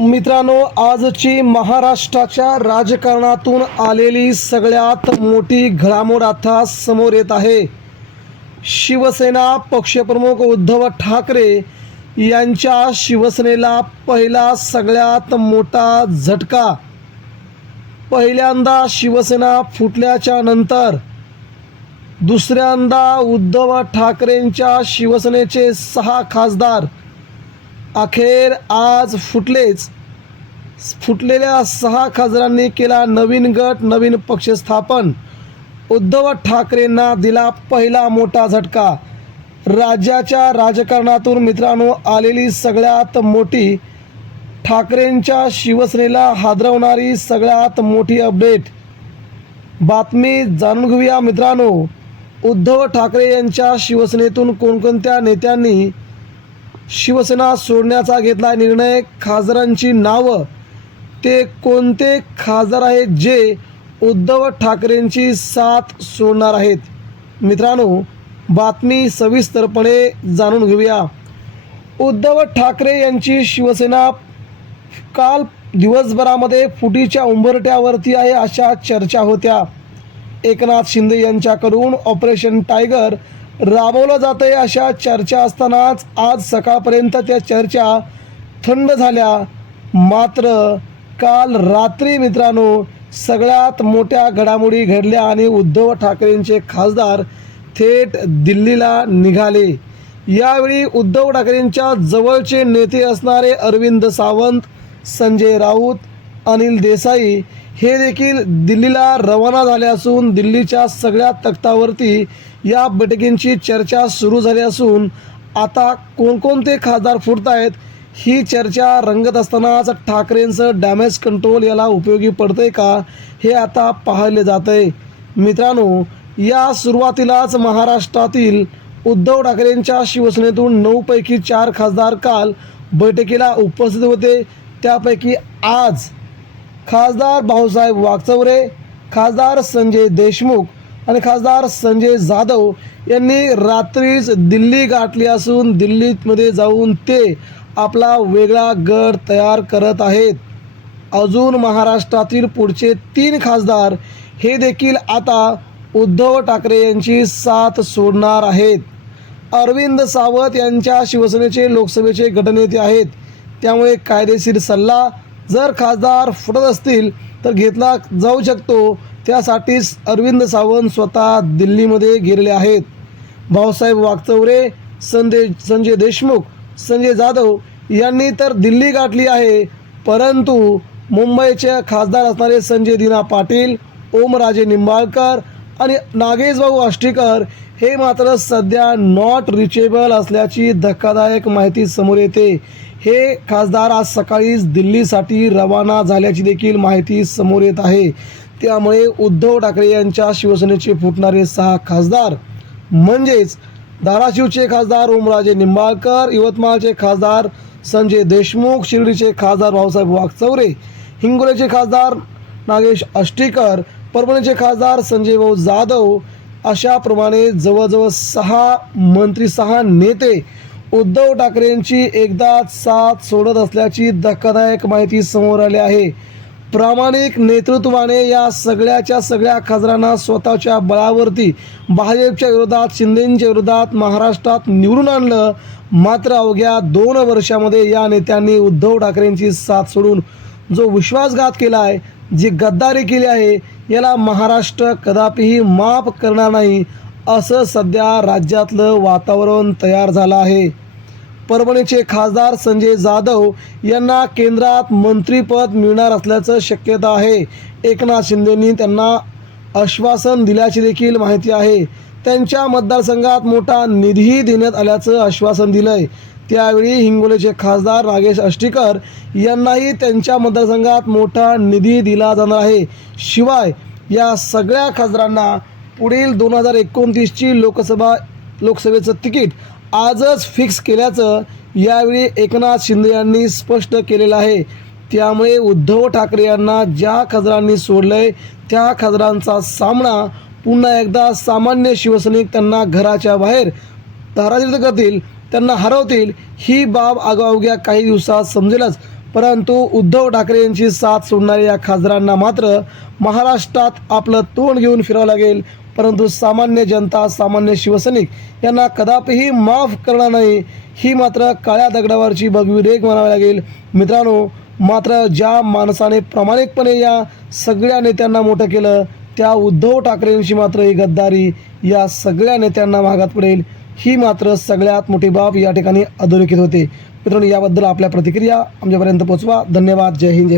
मित्रांनो, आजची महाराष्ट्राच्या राजकारणातून आलेली सगळ्यात मोठी घडामोड आता समोर येत आहे. शिवसेना पक्षप्रमुख उद्धव ठाकरे यांच्या शिवसेनेला पहिला सगळ्यात मोठा झटका. पहिल्यांदा शिवसेना फुटल्याच्या नंतर दुसऱ्यांदा उद्धव ठाकरेंच्या शिवसेनेचे 6 खासदार अखेर आज फुटलेच. फुटलेल्या 6 खासदारांनी केला नवीन गट, नवीन पक्ष स्थापन. उद्धव ठाकरेंना दिला पहिला मोठा झटका. राज्याच्या राजकारणातून मित्रांनो आलेली सगळ्यात मोठी, ठाकरेंच्या शिवसेनेला हादरवणारी सगळ्यात मोठी अपडेट बातमी जाणून घेऊया मित्रांनो. उद्धव ठाकरे यांच्या शिवसेनेतून कोणकोणत्या नेत्यांनी शिवसेना सोडण्याचा घेतला निर्णय, खासदारांची नावं, ते कोणते खासदार आहेत जे उद्धव ठाकरेंची साथ सोडणार आहेत. मित्रांनो, बातमी सविस्तरपणे जाणून घेऊया. उद्धव ठाकरे यांची शिवसेना काल दिवसभरामध्ये फुटीच्या उंबरठ्यावरती आहे अशा चर्चा होत्या. एकनाथ शिंदे यांच्याकडून ऑपरेशन टायगर राबवलं जात आहे अशा चर्चा असतानाच आज सकाळपर्यंत त्या चर्चा थंड झाल्या. मात्र काल रात्री मित्रांनो सगळ्यात मोठ्या घडामोडी घडल्या आणि उद्धव ठाकरेंचे खासदार थेट दिल्लीला निघाले. यावेळी उद्धव ठाकरेंच्या जवळचे नेते असणारे अरविंद सावंत, संजय राऊत, अनिल देसाई हे देखील दिल्लीला रवाना झाले असून दिल्लीच्या सगळ्या तख्तावरती या बैठकींची चर्चा सुरू झाली असून आता कोणकोणते खासदार फुटत आहेत ही चर्चा रंगत असतानाच ठाकरेंचं डॅमेज कंट्रोल याला उपयोगी पडतंय का हे आता पाहिले जात आहे. मित्रांनो, या सुरुवातीलाच महाराष्ट्रातील उद्धव ठाकरेंच्या शिवसेनेतून 9 पैकी 4 खासदार काल बैठकीला उपस्थित होते. त्यापैकी आज खासदार भाऊसाहेब वागचौरे, खासदार संजय देशमुख आणि खासदार संजय जाधव यांनी रात्रीच दिल्ली गाठली असून दिल्लीमध्ये जाऊन ते आपला वेगळा गट तयार करत आहेत. अजून महाराष्ट्रातील पुढचे 3 खासदार हे देखील आता उद्धव ठाकरे यांची साथ सोडणार आहेत. अरविंद सावंत यांच्या शिवसेनेचे लोकसभेचे गटनेते आहेत. त्यामुळे कायदेशीर सल्ला जर खासदार फुटत असतील तर घेतला जाऊ शकतो. त्यासाठीच अरविंद सावंत स्वतः दिल्लीमध्ये गेलेले आहेत. भाऊसाहेब वागचौरे, संजय देशमुख, संजय जाधव यांनी तर दिल्ली गाठली आहे. परंतु मुंबईचे खासदार असणारे संजय दिना पाटील, ओमराजे निंबाळकर आणि नागेशभाऊ आष्टीकर हे मात्र सध्या नॉट रिचेबल असल्याची धक्कादायक माहिती समोर येते. हे खासदार आज सकाळीच दिल्लीसाठी रवाना झाल्याची देखील माहिती समोर येत आहे. त्यामुळे उद्धव ठाकरे यांच्या शिवसेनेचे फुटणारे 6 खासदार म्हणजेच धाराशिवचे खासदार ओमराजे निंबाळकर, यवतमाळचे खासदार संजय देशमुख, शिर्डीचे खासदार भाऊसाहेब वागचौरे, हिंगोलीचे खासदार नागेश आष्टीकर, परभणीचे खासदार संजय भाऊ जाधव अशाप्रमाणे जवळजवळ 6 मंत्री, 6 नेते उद्धव ठाकरेंची एकदाच साथ सोडत असल्याची धक्कादायक माहिती समोर आली आहे. प्रामाणिक नेतृत्वाने या सगळ्याच्या सगळ्या खासदारांना स्वतःच्या बळावरती भाजपच्या विरोधात, शिंदेंच्या विरोधात महाराष्ट्रात निवडून आणलं. मात्र अवघ्या 2 वर्षामध्ये या नेत्यांनी उद्धव ठाकरेंची साथ सोडून जो विश्वासघात केला आहे, जी गद्दारी केली आहे, याला महाराष्ट्र कदापिही माफ करणार नाही असं सध्या राज्यातलं वातावरण तयार झालं आहे. परभणीचे खासदार संजय जाधव यांना केंद्रात मंत्रिपद मिळणार असल्याचं शक्यता आहे. एकनाथ शिंदेंनी त्यांना आश्वासन दिल्याची देखील माहिती आहे. त्यांच्या मतदारसंघात मोठा निधीही देण्यात आल्याचं आश्वासन दिलं आहे. त्यावेळी हिंगोलीचे खासदार नागेश आष्टीकर यांनाही त्यांच्या मतदारसंघात मोठा निधी दिला जाणार आहे. शिवाय या सगळ्या खासदारांना पुढील 2029ची लोकसभेचं तिकीट आजच फिक्स केल्याचं यावेळी एकनाथ शिंदे यांनी स्पष्ट केलेलं आहे. त्यामुळे उद्धव ठाकरे यांना ज्या खासदारांनी सोडलंय त्या खासदारांचा सामना पुन्हा एकदा सामान्य शिवसैनिक त्यांना घराच्या बाहेर तारांकित करतील, त्यांना हरवतील ही बाब अवघ्या काही दिवसात समजेलच. परंतु उद्धव ठाकरे यांची साथ सोडणाऱ्या या खासदारांना मात्र महाराष्ट्रात आपलं तोंड घेऊन फिरावं लागेल, परंतु सामान्य जनता, सामान्य शिवसैनिक यांना कदापिही माफ करणार नाही, ही मात्र काळ्या दगडावरची भगवी रेघ म्हणावी लागेल. मित्रांनो, मात्र ज्या माणसाने प्रामाणिकपणे या सगळ्या नेत्यांना मोठं केलं, त्या उद्धव ठाकरेंची मात्र ही गद्दारी या सगळ्या नेत्यांना महागात पडेल, ही मात्र सगळ्यात मोठी बाब या ठिकाणी अधोरेखित होते. मित्रांनो, याबद्दल आपल्या प्रतिक्रिया आमच्यापर्यंत पोहोचवा. धन्यवाद. जय हिंद.